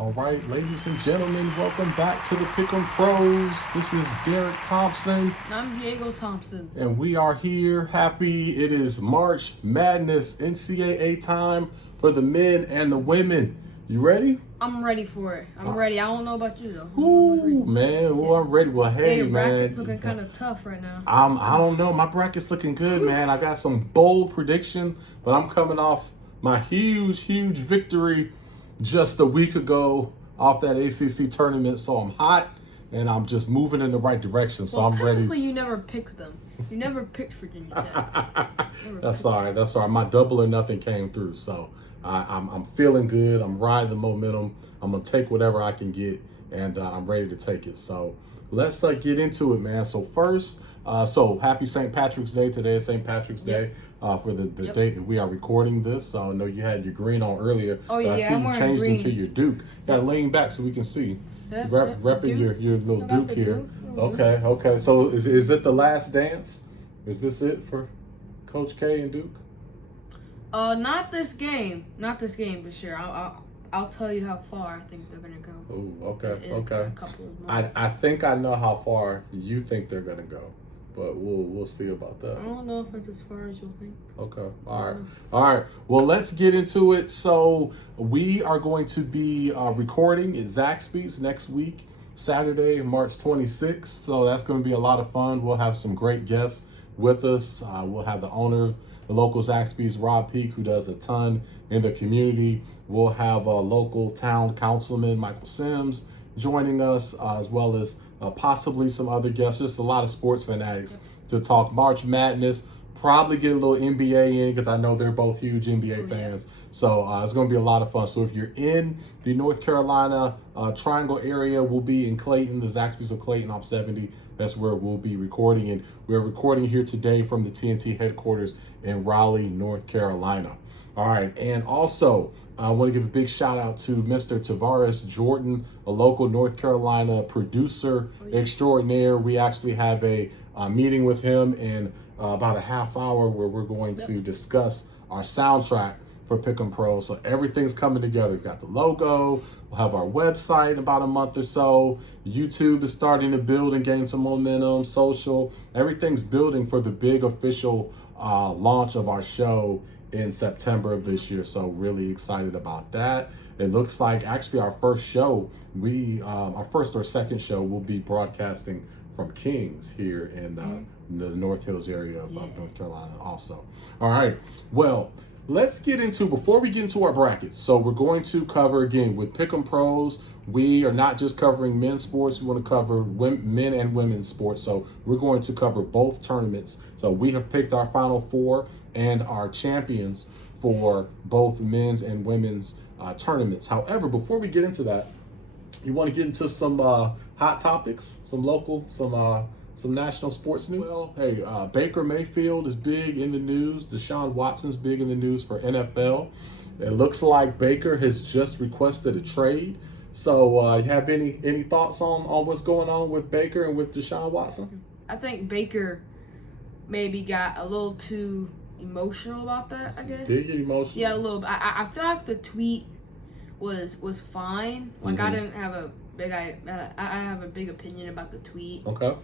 All right, ladies and gentlemen, welcome back to the Pick'em Pros. This is Derrick Thompson. I'm Diego Thompson. And we are here happy. It is March Madness NCAA time for the men and the women. You ready? I'm ready for it. I'm ready. I don't know about you though. Ooh, man. Well, I'm ready. Well, hey, your man. bracket's looking kind of tough right now. I don't know. My bracket's looking good, man. I got some bold prediction, but I'm coming off my huge victory just a week ago off that ACC tournament, so I'm hot and I'm just moving in the right direction. So I'm ready. Technically, you never picked them. You never picked Virginia Tech. That's all right. That's all right. My double or nothing came through, so I'm feeling good. I'm riding the momentum. I'm gonna take whatever I can get, and I'm ready to take it. So let's get into it, man. So first, so happy St. Patrick's Day today. Is St. Patrick's Day. For the date that we are recording this. So I know you had your green on earlier. Oh, but yeah, I see I'm you wearing changed green. into your Duke. You gotta lean back so we can see. Repping Duke. your little I got Duke the here. Duke. Okay. So is it the last dance? Is this it for Coach K and Duke? Not this game. Not this game for sure. I'll tell you how far I think they're gonna go. Oh, okay. In a couple of months. I think I know how far you think they're gonna go, but we'll see about that. I don't know if it's as far as you'll think. Okay. All right. Well, let's get into it. So we are going to be recording at Zaxby's next week, Saturday, March 26th. So that's going to be a lot of fun. We'll have some great guests with us. We'll have the owner of the local Zaxby's, Rob Peak, who does a ton in the community. We'll have a local town councilman, Michael Sims, joining us, as well as possibly some other guests, just a lot of sports fanatics to talk March Madness. Probably get a little NBA in because I know they're both huge NBA fans. So it's going to be a lot of fun. So if you're in the North Carolina Triangle area, we'll be in Clayton, the Zaxby's of Clayton off 70. That's where we'll be recording. And we're recording here today from the TNT headquarters in Raleigh, North Carolina. All right. And also, I want to give a big shout out to Mr. Tavares Jordan, a local North Carolina producer extraordinaire. We actually have a meeting with him in about a half hour where we're going to discuss our soundtrack for Pick'em Pro. So everything's coming together. We've got the logo. We'll have our website in about a month or so. YouTube is starting to build and gain some momentum. Social, everything's building for the big official launch of our show in September of this year. So really excited about that. It looks like actually our first show, our first or second show will be broadcasting from Kings here in the North Hills area of North Carolina also. All right. Well, let's get into, before we get into our brackets, so we're going to cover, again, with Pick'em Pros, we are not just covering men's sports, we want to cover men and women's sports. So we're going to cover both tournaments. So we have picked our Final Four and our champions for both men's and women's tournaments. However, before we get into that, you want to get into some hot topics, some local, some national sports news. Well, hey, Baker Mayfield is big in the news. Deshaun Watson's big in the news for NFL. It looks like Baker has just requested a trade. So you have any thoughts on what's going on with Baker and with Deshaun Watson? I think Baker maybe got a little too emotional about that, I guess. Did you get emotional? Yeah, a little. I feel like the tweet was fine. Like I didn't have a big I have a big opinion about the tweet. Okay.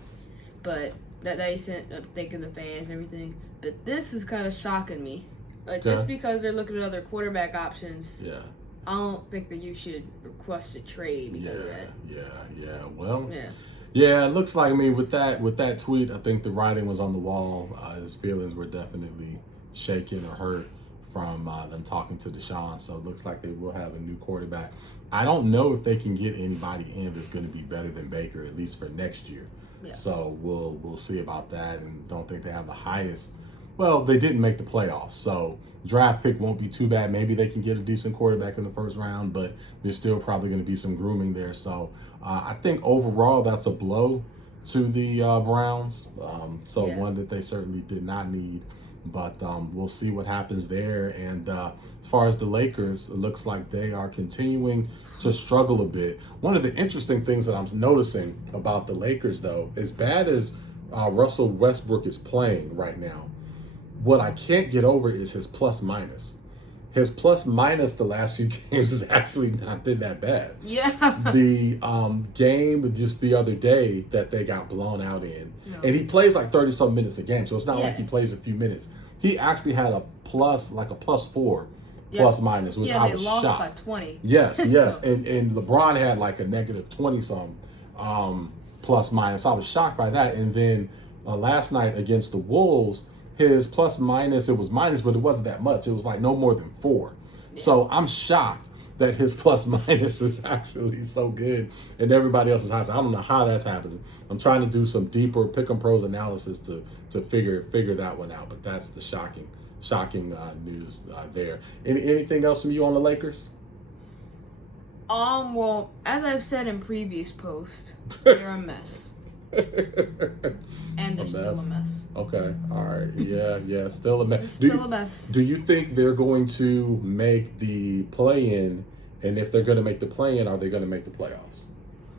But that they sent thanking the fans and everything. But this is kind of shocking me. Like Okay. just because they're looking at other quarterback options. Yeah. I don't think that you should request a trade because of that. Yeah. Well. Yeah. Yeah, it looks like, I mean, with that tweet, I think the writing was on the wall. His feelings were definitely shaken or hurt from them talking to Deshaun. So it looks like they will have a new quarterback. I don't know if they can get anybody in that's going to be better than Baker, at least for next year. Yeah. So we'll see about that, and don't think they have the highest. Well, they didn't make the playoffs, so draft pick won't be too bad. Maybe they can get a decent quarterback in the first round, but there's still probably going to be some grooming there. So I think overall that's a blow to the Browns. One that they certainly did not need. But we'll see what happens there. And as far as the Lakers, it looks like they are continuing to struggle a bit. One of the interesting things that I'm noticing about the Lakers, though, as bad as Russell Westbrook is playing right now, what I can't get over is his plus minus. his plus minus the last few games has actually not been that bad. Yeah. The game just the other day that they got blown out in, No. and he plays like 30-some minutes a game, so it's not Yeah. like he plays a few minutes. He actually had a plus, like a +4, Yeah. plus minus, which I they was lost shocked. by 20. Yes, yes, So- and LeBron had like a negative 20-some plus minus. I was shocked by that. And then last night against the Wolves, his plus minus, it was minus, but it wasn't that much. It was like no more than 4. Yeah. So I'm shocked that his plus minus is actually so good and everybody else is high. So I don't know how that's happening. I'm trying to do some deeper pick 'em pros analysis to figure that one out. But that's the shocking news there. Anything else from you on the Lakers? Well, as I've said in previous posts, they're a mess. And they're still a mess. Okay, all right, yeah, still a mess. Still a mess. Do you think they're going to make the play-in? And if they're going to make the play-in, are they going to make the playoffs?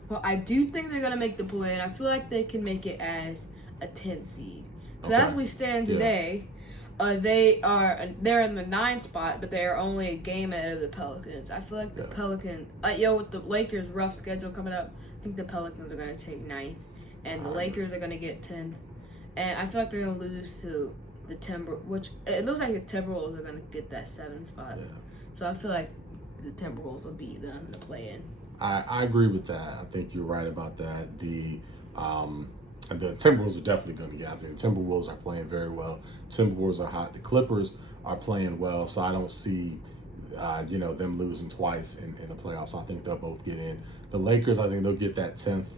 Well, I do think they're gonna make the play, and I feel like they can make it as a 10 seed. Because Okay. as we stand today, they're in the 9 spot, but they are only a game ahead of the Pelicans. I feel like the Pelicans, with the Lakers' rough schedule coming up, I think the Pelicans are gonna take 9th, and the Lakers are gonna get 10th. And I feel like they're gonna lose to the which it looks like the Timberwolves are gonna get that 7th spot. Yeah. So I feel like the Timberwolves will beat them in the play-in. I agree with that. I think you're right about that. The Timberwolves are definitely going to get out there. The Timberwolves are playing very well. Timberwolves are hot. The Clippers are playing well, so I don't see them losing twice in the playoffs. I think they'll both get in. The Lakers, I think they'll get that 10th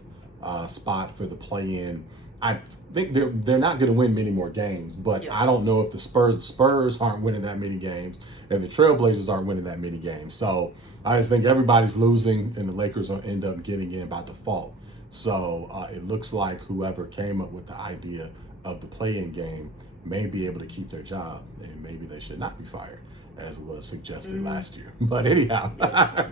spot for the play-in. I think they're not going to win many more games, but I don't know if the Spurs aren't winning that many games, and the Trailblazers aren't winning that many games. So I just think everybody's losing, and the Lakers will end up getting in by default. So it looks like whoever came up with the idea of the play-in game may be able to keep their job, and maybe they should not be fired, as was suggested last year. But anyhow.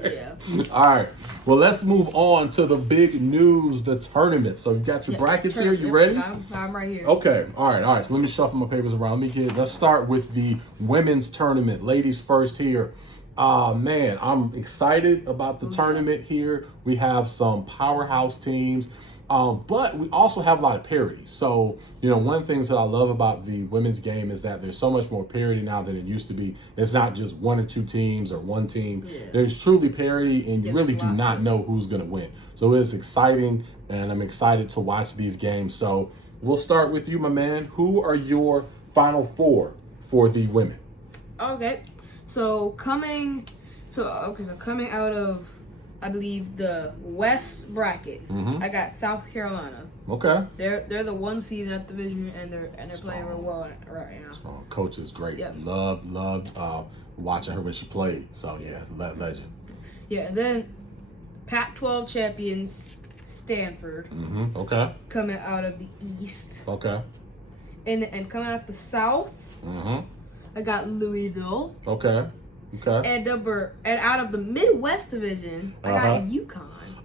Yeah. All right. Well, let's move on to the big news, the tournament. So you got your brackets here. You ready? I'm right here. Okay. All right. So let me shuffle my papers around. Let's start with the women's tournament. Ladies first here. Man, I'm excited about the tournament here. We have some powerhouse teams. But we also have a lot of parity. So, one of the things that I love about the women's game is that there's so much more parity now than it used to be. It's not just 1 or 2 teams or one team. Yeah. There's truly parity, and you really do not know who's going to win. So it's exciting, and I'm excited to watch these games. So we'll start with you, my man. Who are your final 4 for the women? Okay. So coming out of, I believe, the West bracket, I got South Carolina. Okay. They're the 1 seed in that division, and they're playing real well right now. Strong. Coach is great. Yep. Loved watching her when she played. So yeah, legend. Yeah, and then Pac-12 champions Stanford. Okay. Coming out of the East. Okay. And coming out the South, I got Louisville. Okay. And out of the Midwest division, I got UConn.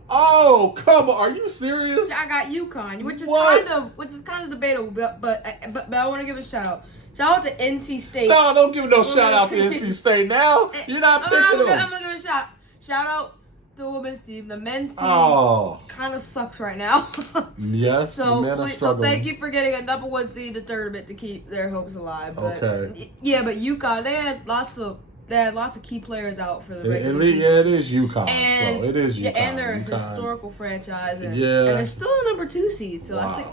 Oh, come on! Are you serious? I got UConn, which is kind of debatable, but I want to give a shout out. Shout out to NC State. No, don't give no shout out to NC State now. You're not picking them. I'm gonna give a shout out to the women's team. The men's team kind of sucks right now. Yes, the men are struggling. So thank you for getting a number 1 seed in the tournament to keep their hopes alive. But, okay. Yeah, but UConn, they had lots of key players out for the regular season. Yeah, it is UConn. And, so it is UConn. Yeah, and they're a historical franchise. And they're still a number 2 seed. So I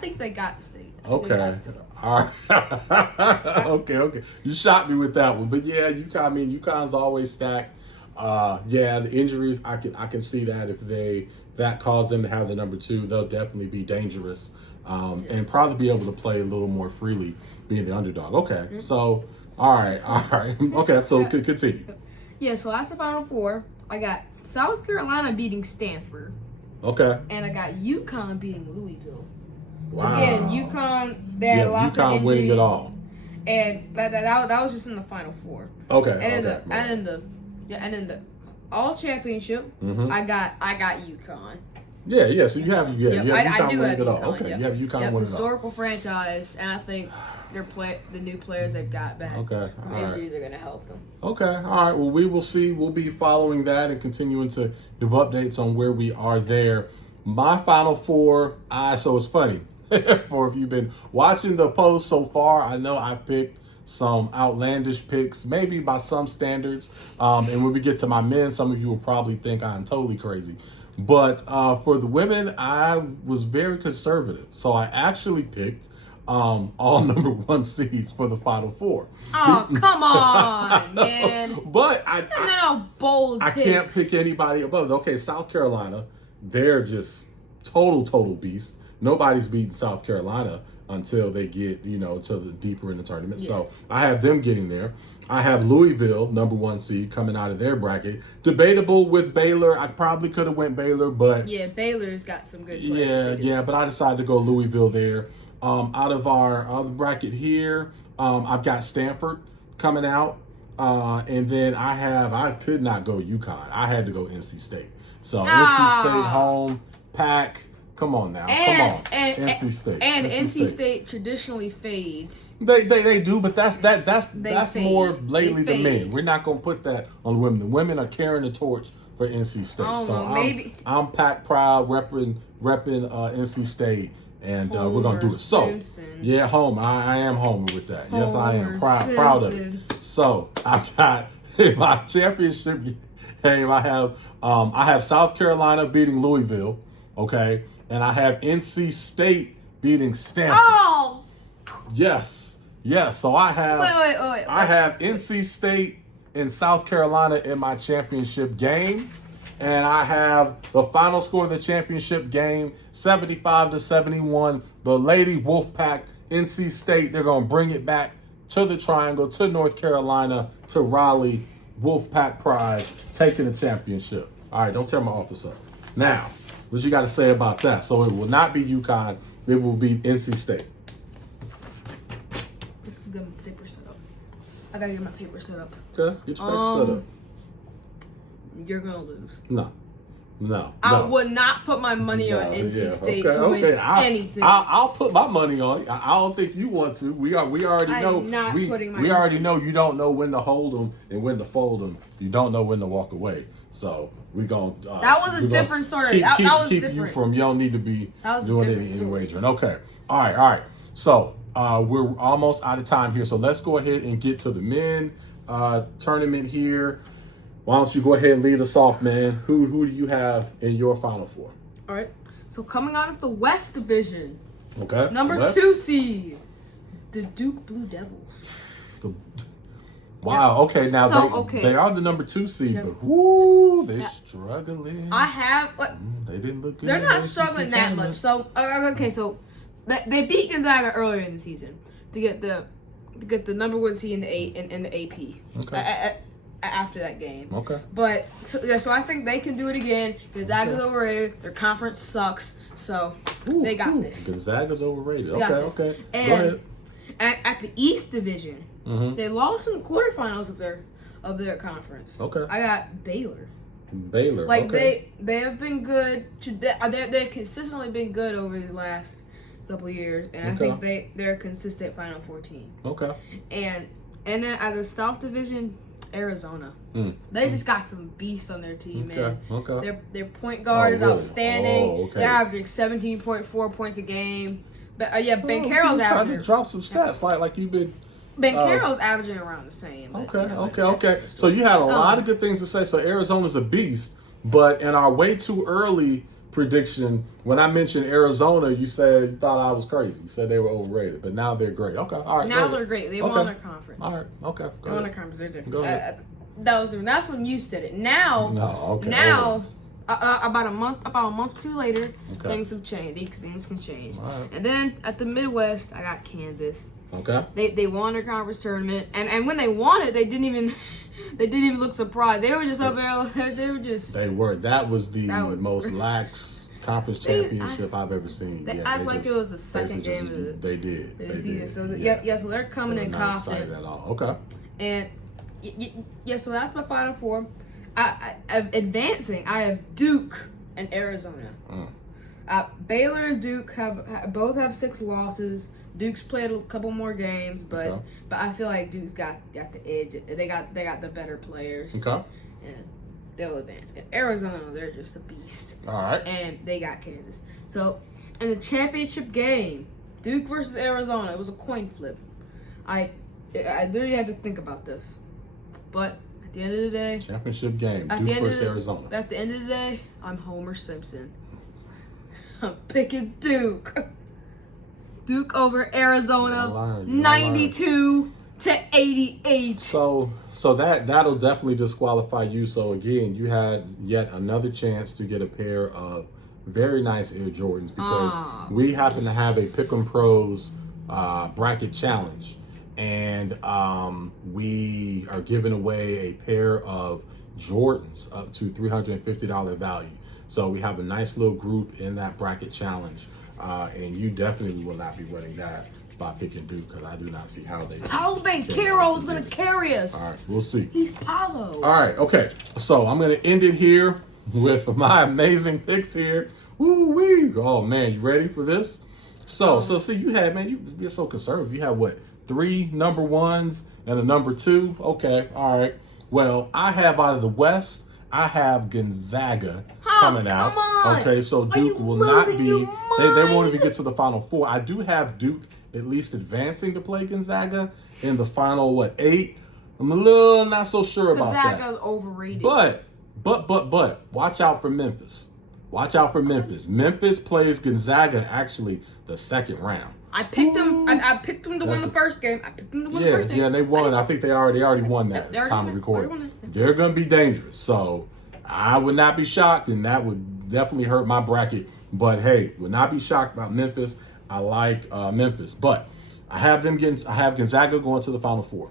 think they got the state. Okay. All right. Okay. You shot me with that one. But yeah, UConn's always stacked. The injuries, I can see that if that caused them to have the number 2, they'll definitely be dangerous. And probably be able to play a little more freely being the underdog. Okay. So all right. Okay, so continue. Yeah, so that's the final 4. I got South Carolina beating Stanford. Okay. And I got UConn beating Louisville. Wow. Again, UConn, they had lots of UConn injuries. winning it all. And that was just in the final 4. Okay. And in the all championship, I got UConn. Yeah. So you have Yep, UConn I do winning have it all. UConn, Okay, yep. you have UConn Yep, winning it all. historical franchise, and I think the new players they've got back Okay, from all right. injuries are going to help them. Okay, all right. Well, we will see. We'll be following that and continuing to give updates on where we are there. My Final Four, so it's funny. For if you've been watching the post so far, I know I've picked some outlandish picks, maybe by some standards. And when we get to my men, some of you will probably think I'm totally crazy. But for the women, I was very conservative. So I actually picked all number 1 seeds for the Final Four. Oh, come on, man. But bold I picks. can't pick anybody above. Okay, South Carolina, they're just total beast. Nobody's beating South Carolina until they get, to the deeper in the tournament. Yeah. So I have them getting there. I have Louisville, number 1 seed, coming out of their bracket. Debatable with Baylor. I probably could have went Baylor, but yeah, Baylor's got some good players. Yeah, but I decided to go Louisville there. Out of our other bracket here, I've got Stanford coming out. And then I could not go UConn. I had to go NC State. So NC State home, pack. Come on now. NC State. And NC State traditionally fades. They do, but that's fade. more lately than men. We're not gonna put that on the women. The women are carrying the torch for NC State. So maybe I'm pack proud, repping NC State. And we're going to do it. So, Simpson. Yeah, home. I am home with that. Yes, I am. Proud of it. So, I've got in my championship game, I have South Carolina beating Louisville, okay? And I have NC State beating Stanford. Oh! Yes. So, I have Wait. I have NC State and South Carolina in my championship game. And I have the final score of the championship game, 75-71. The Lady Wolfpack, NC State, they're going to bring it back to the Triangle, to North Carolina, to Raleigh. Wolfpack pride, taking the championship. All right, don't tear my office up. Now, what you got to say about that? So it will not be UConn. It will be NC State. Let's get my paper set up. I got to get my paper set up. Okay, get your paper set up. You're going to lose. No. I would not put my money on NC State to win anything. I'll put my money on it. I don't think you want to. We already know. We already know you don't know when to hold them and when to fold them. You don't know when to walk away. So we're going to... that was a different story. That was keep different. You don't need to be doing any wagering. Okay. All right. So we're almost out of time here. So let's go ahead and get to the men tournament here. Why don't you go ahead and lead us off, man? Who do you have in your Final Four? All right. So coming out of the West Division, okay, number 2 seed, the Duke Blue Devils. Wow. Okay. Now they are the number 2 seed, but they're struggling. They didn't look good. They're not struggling that much. So so they beat Gonzaga earlier in the season to get the number 1 seed in the AP. Okay. After that game. Okay. But, so I think they can do it again. Gonzaga's overrated. Their conference sucks. So, they got this. Gonzaga's overrated. Okay. And go ahead. At the East Division, they lost in the quarterfinals of their conference. Okay. I got Baylor. Like, they have been good. They've consistently been good over these last couple years. And I think they're a consistent Final Four team. Okay. And then at the South Division, Arizona. They just got some beasts on their team, man. Okay. Their point guard is outstanding. Okay. They're averaging 17.4 points a game. But Ben Carroll's averaging. Trying to drop some stats like you've been. Ben Carroll's averaging around the same. Okay. So you had a lot of good things to say. So Arizona's a beast, but in our way too early prediction, when I mentioned Arizona, you said you thought I was crazy. You said they were overrated, but now they're great. Okay, all right. Now they're great. They won their conference. All right. Okay. They won their conference. They're different. Go ahead. That's when you said it. Now. About a month or two later, things have changed. Things can change. Right. And then at the Midwest, I got Kansas. Okay. They won their conference tournament, and when they won it, they didn't even look surprised. They were just up there. They were. That was the most lax conference championship I've ever seen. They act like it was the second game of They did. So so they're coming in confident. Not excited at all. Okay. And so that's my Final Four. Advancing, I have Duke and Arizona. Baylor and Duke both have 6 losses. Duke's played a couple more games, but I feel like Duke's got the edge. They got the better players. Okay. And they'll advance. And Arizona, they're just a beast. All right. And they got Kansas. So in the championship game, Duke versus Arizona, it was a coin flip. I literally had to think about this, but at the end of the day, championship game, Duke versus Arizona. At the end of the day, I'm Homer Simpson. I'm picking Duke. Duke over Arizona, 92-88. So that'll definitely disqualify you. So again, you had yet another chance to get a pair of very nice Air Jordans because we happen to have a Pick'em Pros bracket challenge, and we are giving away a pair of Jordans up to $350 value. So we have a nice little group in that bracket challenge, and you definitely will not be winning that by picking Duke because I do not see how they. Paulo Banchero is going to carry us. All right, we'll see. He's Paulo. All right, okay. So I'm going to end it here with my amazing picks here. Woo-wee. Oh, man, you ready for this? So see, you had, man, you're so conservative. You have what, 3 number 1s and a number 2? Okay, all right. Well, I have out of the West, I have Gonzaga coming out. Come on. Okay, so Duke will not be, they won't even get to the Final Four. I do have Duke at least advancing to play Gonzaga in the final, 8? I'm a little not so sure about that. Gonzaga's overrated. But, watch out for Memphis. Watch out for Memphis. Memphis plays Gonzaga actually the second round. I picked them. I picked them to win the first game. Yeah, they won. I think they already won that time of recording. They're going to be dangerous. So I would not be shocked, and that would definitely hurt my bracket. But hey, would not be shocked about Memphis. I like Memphis, but I have Gonzaga going to the Final Four.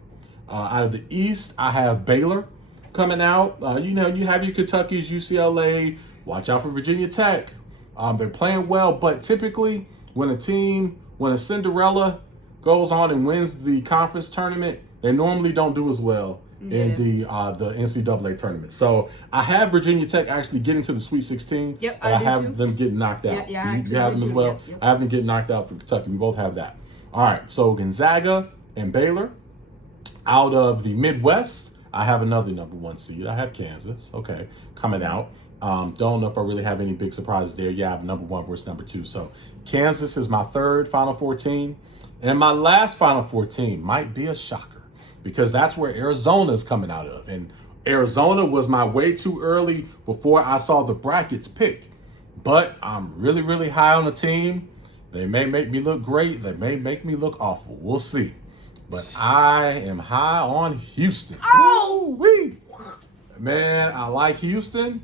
Out of the East, I have Baylor coming out. You have your Kentucky's, UCLA. Watch out for Virginia Tech. They're playing well, but typically when a Cinderella goes on and wins the conference tournament, they normally don't do as well in the NCAA tournament. So I have Virginia Tech actually getting to the Sweet 16. Yep, I have them getting knocked out. Yeah, you have them as well. Yep. I have them getting knocked out for Kentucky. We both have that. All right, so Gonzaga and Baylor. Out of the Midwest, I have another number 1 seed. I have Kansas, coming out. Don't know if I really have any big surprises there. Yeah, I have number 1 versus number 2. So Kansas is my third Final Four team. And my last Final Four team might be a shocker because that's where Arizona is coming out of. And Arizona was my way too early before I saw the brackets pick. But I'm really, really high on the team. They may make me look great. They may make me look awful. We'll see. But I am high on Houston. Oh! Woo-wee. Man, I like Houston.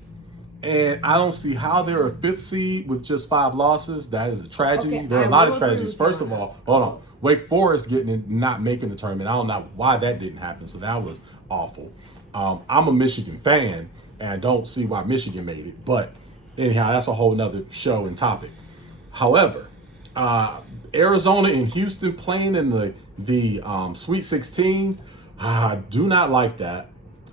And I don't see how they're a 5th seed with just 5 losses. That is a tragedy. Okay, there are a lot of tragedies. First of all, hold on. Wake Forest not making the tournament. I don't know why that didn't happen. So that was awful. I'm a Michigan fan, and I don't see why Michigan made it. But anyhow, that's a whole nother show and topic. However, Arizona and Houston playing in the Sweet 16, I do not like that.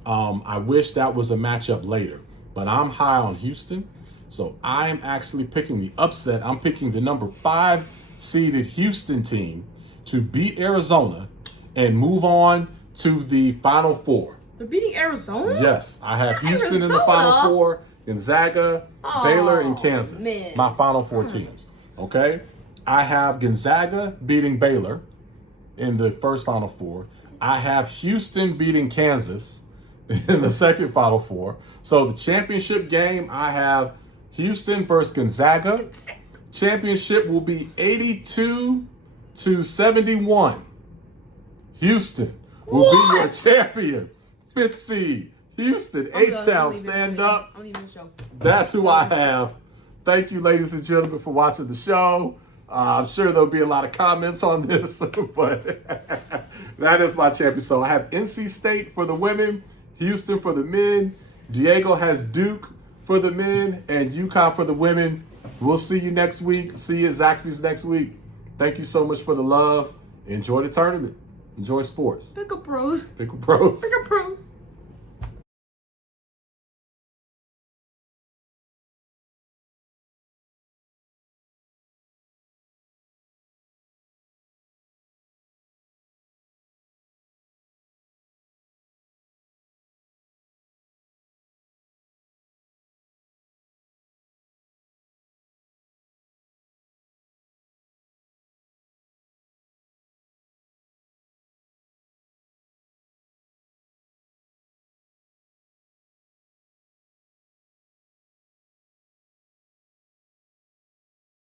I wish that was a matchup later. But I'm high on Houston, so I'm actually picking the upset. I'm picking the number 5 seeded Houston team to beat Arizona and move on to the Final Four. They're beating Arizona? Yes, I have Houston in the Final Four, Gonzaga, Baylor, and Kansas. Man. My Final Four teams, okay? I have Gonzaga beating Baylor in the first Final Four. I have Houston beating Kansas in the second Final Four. So the championship game, I have Houston versus Gonzaga. Championship will be 82-71. Houston will be your champion. 5th seed. Houston, H-Town, stand up. That's who I have. Thank you, ladies and gentlemen, for watching the show. I'm sure there'll be a lot of comments on this, but that is my champion. So I have NC State for the women, Houston for the men. Diego has Duke for the men and UConn for the women. We'll see you next week. See you at Zaxby's next week. Thank you so much for the love. Enjoy the tournament. Enjoy sports. Pickle Pros. Pickle Pros. Pickle Pros.